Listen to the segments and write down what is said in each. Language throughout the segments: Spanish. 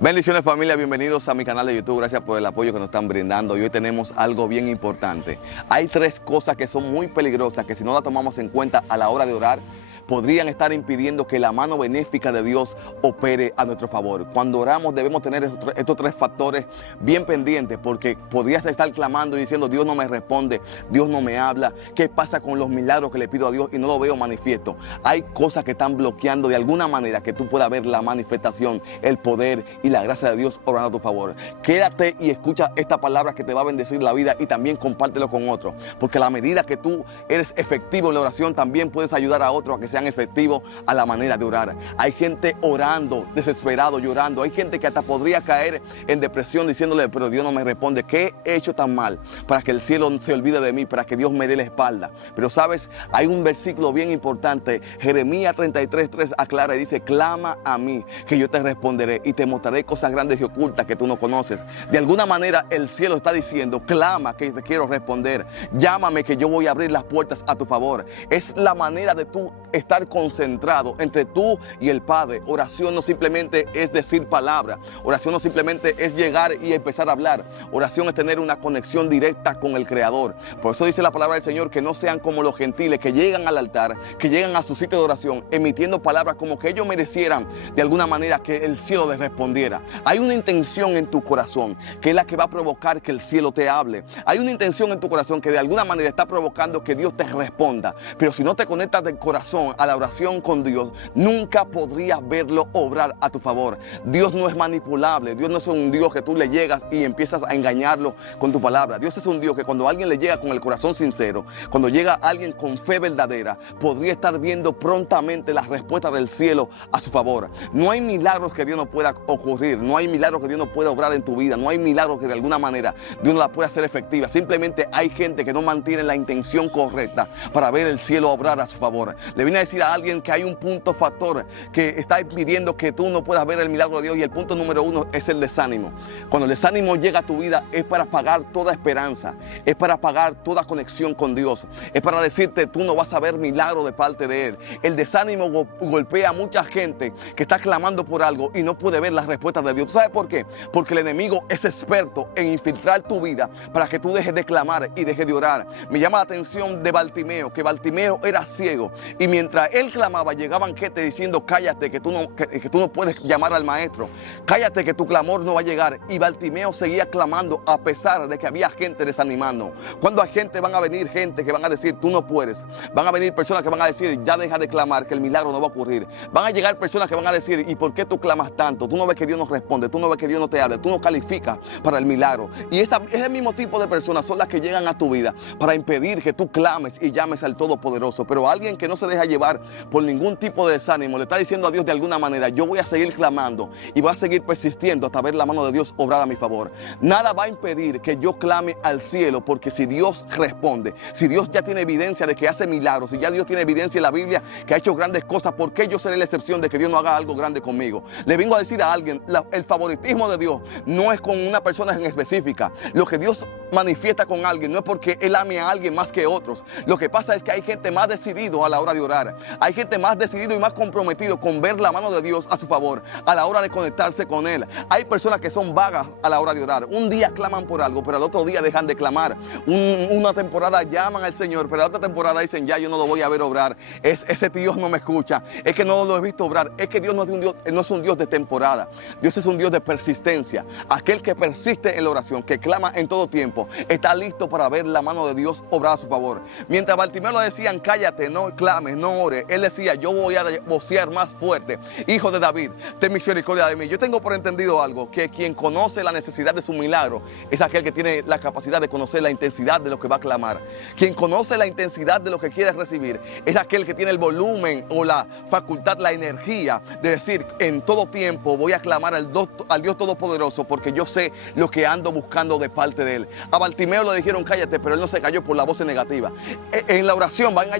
Bendiciones familia, bienvenidos a mi canal de YouTube, gracias por el apoyo que nos están brindando. Y hoy tenemos algo bien importante. Hay tres cosas que son muy peligrosas que si no las tomamos en cuenta a la hora de orar, podrían estar impidiendo que la mano benéfica de Dios opere a nuestro favor. Cuando oramos debemos tener estos tres factores bien pendientes, porque podrías estar clamando y diciendo: Dios no me responde, Dios no me habla. ¿Qué pasa con los milagros que le pido a Dios y no lo veo manifiesto? Hay cosas que están bloqueando de alguna manera que tú puedas ver la manifestación, el poder y la gracia de Dios obrando a tu favor. Quédate y escucha esta palabra que te va a bendecir la vida, y también compártelo con otros, porque a la medida que tú eres efectivo en la oración, también puedes ayudar a otros a que sean efectivos a la manera de orar. Hay gente orando, desesperado, llorando. Hay gente que hasta podría caer en depresión diciéndole: pero Dios no me responde. ¿Qué he hecho tan mal para que el cielo se olvide de mí, para que Dios me dé la espalda? Pero sabes, hay un versículo bien importante. Jeremías 33:3 aclara y dice: clama a mí, que yo te responderé y te mostraré cosas grandes y ocultas que tú no conoces. De alguna manera el cielo está diciendo: clama, que te quiero responder. Llámame, que yo voy a abrir las puertas a tu favor. Es la manera de tú estar concentrado entre tú y el Padre. Oración no simplemente es decir palabras. Oración no simplemente es llegar y empezar a hablar. Oración es tener una conexión directa con el Creador. Por eso dice la palabra del Señor que no sean como los gentiles, que llegan al altar, que llegan a su sitio de oración emitiendo palabras como que ellos merecieran de alguna manera que el cielo les respondiera. Hay una intención en tu corazón que es la que va a provocar que el cielo te hable. Hay una intención en tu corazón que de alguna manera está provocando que Dios te responda. Pero si no te conectas del corazón a la oración con Dios, nunca podrías verlo obrar a tu favor. Dios no es manipulable. Dios no es un Dios que tú le llegas y empiezas a engañarlo con tu palabra. Dios es un Dios que cuando alguien le llega con el corazón sincero, cuando llega alguien con fe verdadera, podría estar viendo prontamente las respuestas del cielo a su favor. No hay milagros que Dios no pueda ocurrir. No hay milagros que Dios no pueda obrar en tu vida. No hay milagros que de alguna manera Dios no la pueda hacer efectiva. Simplemente hay gente que no mantiene la intención correcta para ver el cielo obrar a su favor. Le vine a decir a alguien que hay un punto factor que está impidiendo que tú no puedas ver el milagro de Dios, y el punto número uno es el desánimo. Cuando el desánimo llega a tu vida es para apagar toda esperanza, es para apagar toda conexión con Dios, es para decirte: tú no vas a ver milagro de parte de Él. El desánimo golpea a mucha gente que está clamando por algo y no puede ver las respuestas de Dios. ¿Tú sabes por qué? Porque el enemigo es experto en infiltrar tu vida para que tú dejes de clamar y dejes de orar. Me llama la atención de Bartimeo, que Bartimeo era ciego, y mientras él clamaba, llegaban gente diciendo: cállate, que tú no puedes llamar al maestro, cállate, que tu clamor no va a llegar. Y Bartimeo seguía clamando a pesar de que había gente desanimando. Cuando hay gente, van a venir gente que van a decir: tú no puedes. Van a venir personas que van a decir: ya deja de clamar, que el milagro no va a ocurrir. Van a llegar personas que van a decir: ¿y por qué tú clamas tanto? Tú no ves que Dios no responde, tú no ves que Dios no te habla, tú no calificas para el milagro. Y ese mismo tipo de personas son las que llegan a tu vida para impedir que tú clames y llames al Todopoderoso. Pero alguien que no se deja llevar por ningún tipo de desánimo le está diciendo a Dios de alguna manera: yo voy a seguir clamando y voy a seguir persistiendo hasta ver la mano de Dios obrar a mi favor. Nada va a impedir que yo clame al cielo, porque si Dios responde, si Dios ya tiene evidencia de que hace milagros, si ya Dios tiene evidencia en la Biblia que ha hecho grandes cosas, ¿por qué yo seré la excepción de que Dios no haga algo grande conmigo? Le vengo a decir a alguien: el favoritismo de Dios no es con una persona en específica. Lo que Dios manifiesta con alguien no es porque Él ame a alguien más que otros. Lo que pasa es que hay gente más decidido a la hora de orar. Hay gente más decidido y más comprometido con ver la mano de Dios a su favor a la hora de conectarse con Él. Hay personas que son vagas a la hora de orar. Un día claman por algo, pero al otro día dejan de clamar. Una temporada llaman al Señor, pero la otra temporada dicen: ya yo no lo voy a ver obrar. Ese Dios no me escucha. Es que no lo he visto obrar. Es que Dios no es un Dios de temporada. Dios es un Dios de persistencia. Aquel que persiste en la oración, que clama en todo tiempo, está listo para ver la mano de Dios obrar a su favor. Mientras Bartimeo le decían: cállate, no clames, no ores, él decía: yo voy a vocear más fuerte: Hijo de David, ten misericordia de mí. Yo tengo por entendido algo, que quien conoce la necesidad de su milagro es aquel que tiene la capacidad de conocer la intensidad de lo que va a clamar. Quien conoce la intensidad de lo que quiere recibir es aquel que tiene el volumen o la facultad, la energía de decir: en todo tiempo voy a clamar al Dios Todopoderoso, porque yo sé lo que ando buscando de parte de Él. A Bartimeo le dijeron cállate, pero él no se cayó por las voces negativas. En la oración van a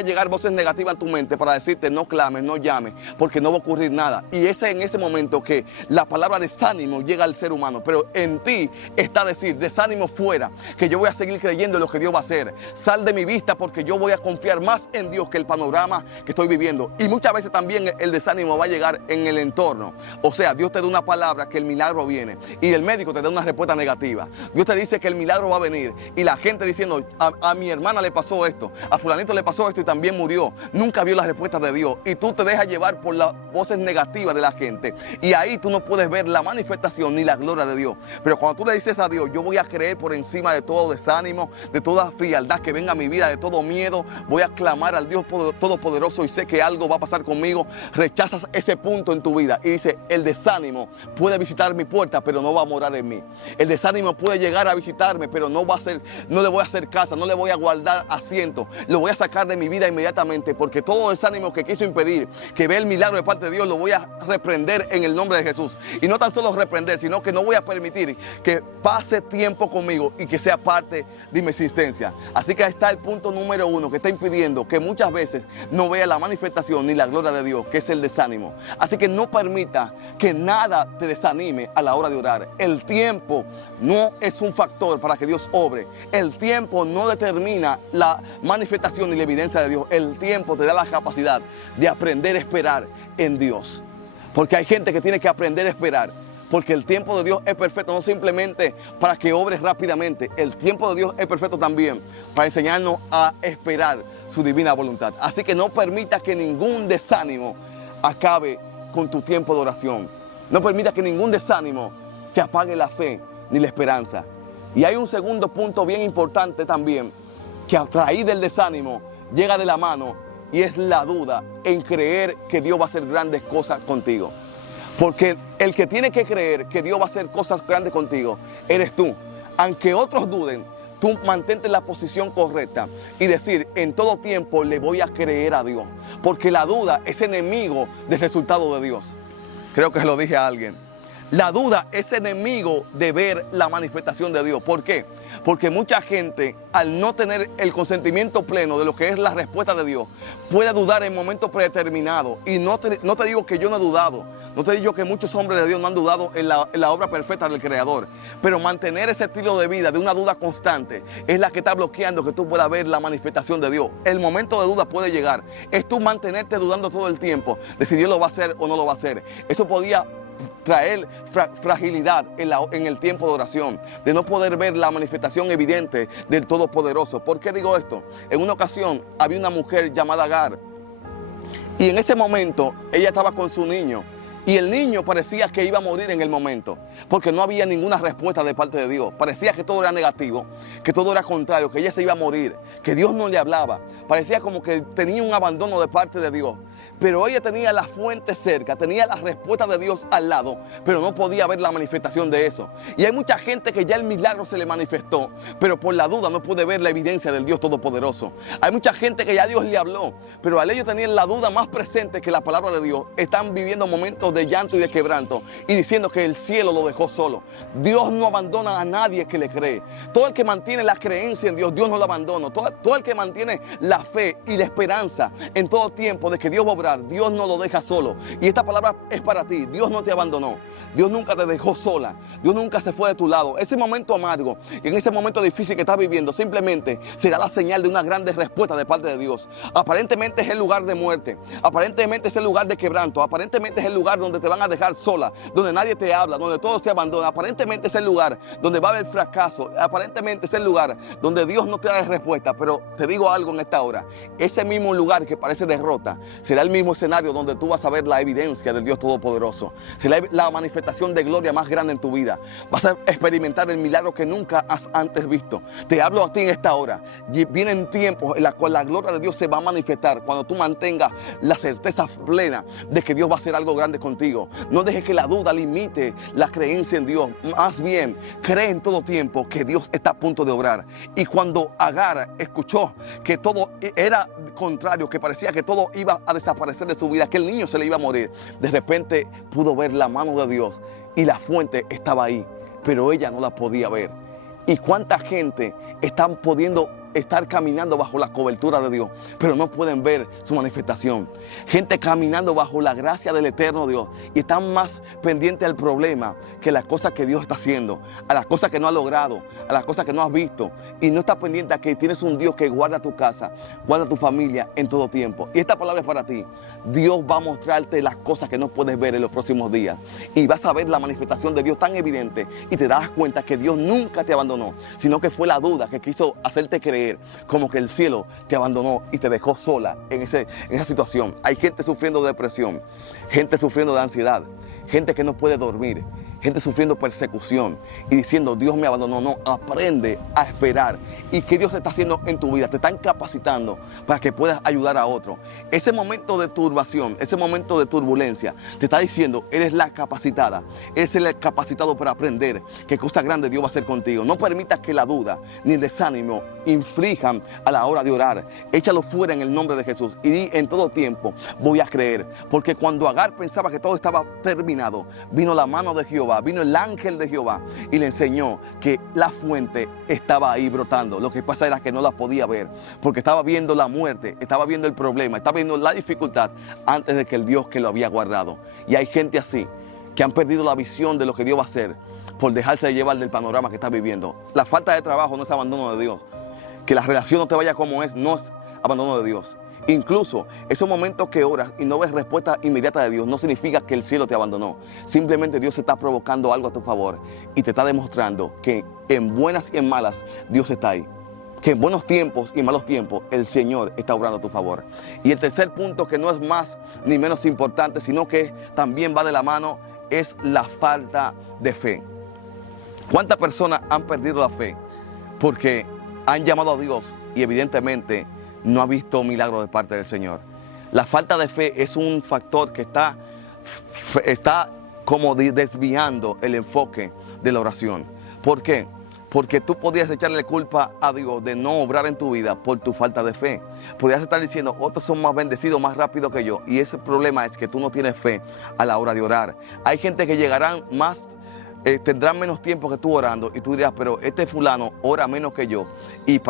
llegar voces negativas a tu mente para decirte no clames, no llames, porque no va a ocurrir nada. Y es en ese momento que la palabra desánimo llega al ser humano. Pero en ti está decir, desánimo fuera, que yo voy a seguir creyendo en lo que Dios va a hacer. Sal de mi vista porque yo voy a confiar más en Dios que el panorama que estoy viviendo. Y muchas veces también el desánimo va a llegar en el entorno. O sea, Dios te da una palabra que el milagro viene y el médico te da una respuesta negativa. Dios te dice que el milagro va a venir y la gente diciendo a mi hermana le pasó esto, a fulanito le pasó esto y también murió. Nunca vio la respuesta de Dios y tú te dejas llevar por las voces negativas de la gente y ahí tú no puedes ver la manifestación ni la gloria de Dios. Pero cuando tú le dices a Dios, yo voy a creer por encima de todo desánimo, de toda frialdad que venga a mi vida, de todo miedo, voy a clamar al Dios Todopoderoso y sé que algo va a pasar conmigo. Rechazas ese punto en tu vida y dice, el desánimo puede visitar mi puerta, pero no va a morar en mí. El desánimo puede llegar a visitarme, pero no le voy a hacer casa, no le voy a guardar asiento, lo voy a sacar de mi vida inmediatamente, porque todo desánimo que quiso impedir que vea el milagro de parte de Dios, lo voy a reprender en el nombre de Jesús. Y no tan solo reprender, sino que no voy a permitir que pase tiempo conmigo y que sea parte de mi existencia. Así que ahí está el punto número 1 que está impidiendo que muchas veces no vea la manifestación ni la gloria de Dios, que es el desánimo. Así que no permita que nada te desanime a la hora de orar. El tiempo no es un factor para que Dios obre. El tiempo no determina la manifestación ni la evidencia de Dios. El tiempo te da la capacidad de aprender a esperar en Dios. Porque hay gente que tiene que aprender a esperar. Porque el tiempo de Dios es perfecto, no simplemente para que obres rápidamente. El tiempo de Dios es perfecto también para enseñarnos a esperar su divina voluntad. Así que no permita que ningún desánimo acabe con tu tiempo de oración. No permita que ningún desánimo te apague la fe ni la esperanza. Y hay un segundo punto bien importante también, que a raíz del desánimo llega de la mano, y es la duda en creer que Dios va a hacer grandes cosas contigo. Porque el que tiene que creer que Dios va a hacer cosas grandes contigo, eres tú. Aunque otros duden, tú mantente en la posición correcta y decir, en todo tiempo le voy a creer a Dios. Porque la duda es enemigo del resultado de Dios. Creo que lo dije a alguien. La duda es enemigo de ver la manifestación de Dios. ¿Por qué? Porque mucha gente, al no tener el consentimiento pleno de lo que es la respuesta de Dios, puede dudar en momentos predeterminados. Y no te digo que yo no he dudado. No te digo que muchos hombres de Dios no han dudado en la obra perfecta del Creador. Pero mantener ese estilo de vida de una duda constante es la que está bloqueando que tú puedas ver la manifestación de Dios. El momento de duda puede llegar. Es tú mantenerte dudando todo el tiempo de si Dios lo va a hacer o no lo va a hacer. Eso podía traer fragilidad en el tiempo de oración, de no poder ver la manifestación evidente del Todopoderoso. ¿Por qué digo esto? En una ocasión había una mujer llamada Agar, y en ese momento ella estaba con su niño, y el niño parecía que iba a morir en el momento, porque no había ninguna respuesta de parte de Dios. Parecía que todo era negativo, que todo era contrario, que ella se iba a morir, que Dios no le hablaba. Parecía como que tenía un abandono de parte de Dios. Pero ella tenía la fuente cerca, tenía la respuesta de Dios al lado, pero no podía ver la manifestación de eso. Y hay mucha gente que ya el milagro se le manifestó, pero por la duda no puede ver la evidencia del Dios Todopoderoso. Hay mucha gente que ya Dios le habló, pero al ellos tener la duda más presente que la palabra de Dios, están viviendo momentos de llanto y de quebranto y diciendo que el cielo lo dejó solo. Dios no abandona a nadie que le cree. Todo el que mantiene la creencia en Dios, Dios no lo abandona. Todo el que mantiene la fe y la esperanza en todo tiempo de que Dios va a obrar, Dios no lo deja solo. Y esta palabra es para ti. Dios no te abandonó. Dios nunca te dejó sola. Dios nunca se fue de tu lado. Ese momento amargo y en ese momento difícil que estás viviendo simplemente será la señal de una grande respuesta de parte de Dios. Aparentemente es el lugar de muerte. Aparentemente es el lugar de quebranto. Aparentemente es el lugar donde te van a dejar sola, donde nadie te habla, donde todo se abandona. Aparentemente es el lugar donde va a haber fracaso. Aparentemente es el lugar donde Dios no te da respuesta. Pero te digo algo en esta hora. Ese mismo lugar que parece derrota será el mismo escenario donde tú vas a ver la evidencia del Dios Todopoderoso. Será la manifestación de gloria más grande en tu vida. Vas a experimentar el milagro que nunca has antes visto. Te hablo a ti en esta hora. Vienen tiempos en los cuales la gloria de Dios se va a manifestar cuando tú mantengas la certeza plena de que Dios va a hacer algo grande contigo. No dejes que la duda limite la creencia en Dios. Más bien, cree en todo tiempo que Dios está a punto de obrar. Y cuando Agar escuchó que todo era contrario, que parecía que todo iba a desaparecer de su vida, que el niño se le iba a morir, de repente pudo ver la mano de Dios y la fuente estaba ahí, pero ella no la podía ver. ¿Y cuánta gente están pudiendo estar caminando bajo la cobertura de Dios, pero no pueden ver su manifestación? Gente caminando bajo la gracia del eterno Dios y están más pendientes al problema que las cosas que Dios está haciendo, a las cosas que no ha logrado, a las cosas que no has visto, y no está pendiente a que tienes un Dios que guarda tu casa, guarda tu familia en todo tiempo. Y esta palabra es para ti. Dios va a mostrarte las cosas que no puedes ver en los próximos días, y vas a ver la manifestación de Dios tan evidente, y te das cuenta que Dios nunca te abandonó, sino que fue la duda que quiso hacerte creer como que el cielo te abandonó y te dejó sola en esa situación. Hay gente sufriendo de depresión, gente sufriendo de ansiedad, gente que no puede dormir, gente sufriendo persecución y diciendo: Dios me abandonó. No, aprende a esperar. ¿Y qué Dios está haciendo en tu vida? Te están capacitando para que puedas ayudar a otro. Ese momento de turbación, ese momento de turbulencia, te está diciendo: eres la capacitada, eres el capacitado para aprender qué cosa grande Dios va a hacer contigo. No permitas que la duda ni el desánimo inflijan a la hora de orar. Échalo fuera en el nombre de Jesús y di en todo tiempo: voy a creer. Porque cuando Agar pensaba que todo estaba terminado, vino la mano de Jehová, vino el ángel de Jehová y le enseñó que la fuente estaba ahí brotando. Lo que pasa era que no la podía ver, porque estaba viendo la muerte, estaba viendo el problema, estaba viendo la dificultad antes de que el Dios que lo había guardado. Y hay gente así que han perdido la visión de lo que Dios va a hacer por dejarse llevar del panorama que está viviendo. La falta de trabajo no es abandono de Dios. Que la relación no te vaya como es, no es abandono de Dios. Incluso esos momentos que oras y no ves respuesta inmediata de Dios no significa que el cielo te abandonó. Simplemente Dios está provocando algo a tu favor y te está demostrando que en buenas y en malas Dios está ahí. Que en buenos tiempos y en malos tiempos el Señor está obrando a tu favor. Y el tercer punto, que no es más ni menos importante, sino que también va de la mano, es la falta de fe. ¿Cuántas personas han perdido la fe porque han llamado a Dios y evidentemente no ha visto milagros de parte del Señor? La falta de fe es un factor que está como desviando el enfoque de la oración. ¿Por qué? Porque tú podías echarle culpa a Dios de no obrar en tu vida por tu falta de fe. Podías estar diciendo: otros son más bendecidos más rápido que yo. Y ese problema es que tú no tienes fe a la hora de orar. Hay gente que llegarán más, tendrán menos tiempo que tú orando, y tú dirás: pero este fulano ora menos que yo, y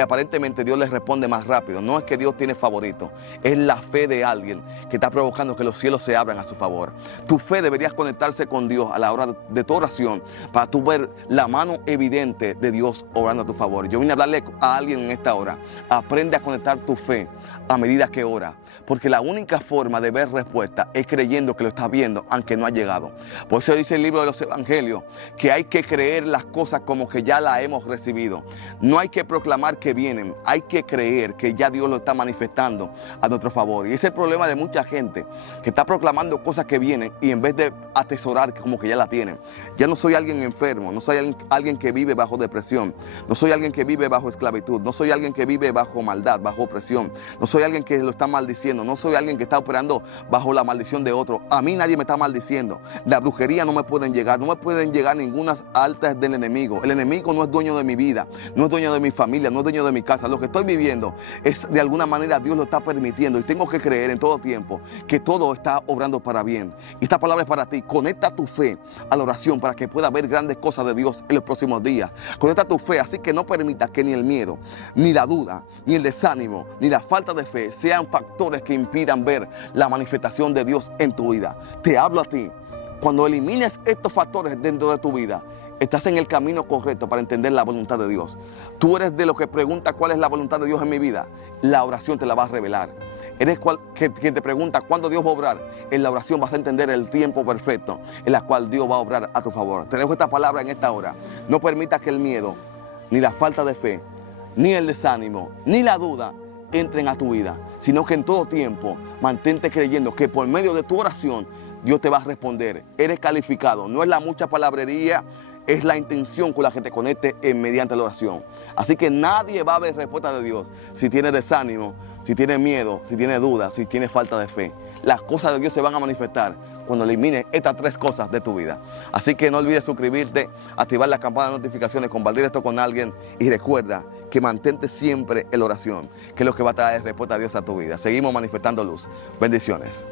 aparentemente Dios les responde más rápido. No es que Dios tiene favorito, es la fe de alguien que está provocando que los cielos se abran a su favor. Tu fe deberías conectarse con Dios a la hora de tu oración, para tú ver la mano evidente de Dios orando a tu favor. Yo vine a hablarle a alguien en esta hora: aprende a conectar tu fe a medida que ora, porque la única forma de ver respuesta es creyendo que lo estás viendo, aunque no ha llegado. Por eso dice el libro de los Evangelios que hay que creer las cosas como que ya las hemos recibido. No hay que proclamar que vienen, hay que creer que ya Dios lo está manifestando a nuestro favor. Y ese es el problema de mucha gente, que está proclamando cosas que vienen y en vez de atesorar como que ya la tienen. Ya no soy alguien enfermo, no soy alguien que vive bajo depresión, no soy alguien que vive bajo esclavitud, no soy alguien que vive bajo maldad, bajo opresión, no soy alguien que lo está maldiciendo, no soy alguien que está operando bajo la maldición de otro. A mí nadie me está maldiciendo. La brujería no me pueden llegar, no me pueden llegar ninguna altas del enemigo. El enemigo no es dueño de mi vida, no es dueño de mi familia, no es dueño de mi casa. Lo que estoy viviendo es, de alguna manera, Dios lo está permitiendo, y tengo que creer en todo tiempo que todo está obrando para bien. Y esta palabra es para ti. Conecta tu fe a la oración para que puedas ver grandes cosas de Dios en los próximos días. Conecta tu fe, así que no permitas que ni el miedo, ni la duda, ni el desánimo, ni la falta de fe sean factores que impidan ver la manifestación de Dios en tu vida. Te hablo a ti. Cuando elimines estos factores dentro de tu vida, estás en el camino correcto para entender la voluntad de Dios. Tú eres de los que pregunta cuál es la voluntad de Dios en mi vida. La oración te la va a revelar. Eres quien te pregunta cuándo Dios va a obrar. En la oración vas a entender el tiempo perfecto en el cual Dios va a obrar a tu favor. Te dejo esta palabra en esta hora. No permitas que el miedo, ni la falta de fe, ni el desánimo, ni la duda entren a tu vida, sino que en todo tiempo mantente creyendo que por medio de tu oración Dios te va a responder. Eres calificado. No es la mucha palabrería, es la intención con la que te conectes mediante la oración. Así que nadie va a ver respuesta de Dios si tiene desánimo, si tiene miedo, si tiene duda, si tiene falta de fe. Las cosas de Dios se van a manifestar cuando elimines estas tres cosas de tu vida. Así que no olvides suscribirte, activar la campana de notificaciones, compartir esto con alguien, y recuerda que mantente siempre en la oración, que es lo que va a traer respuesta a Dios a tu vida. Seguimos manifestando luz. Bendiciones.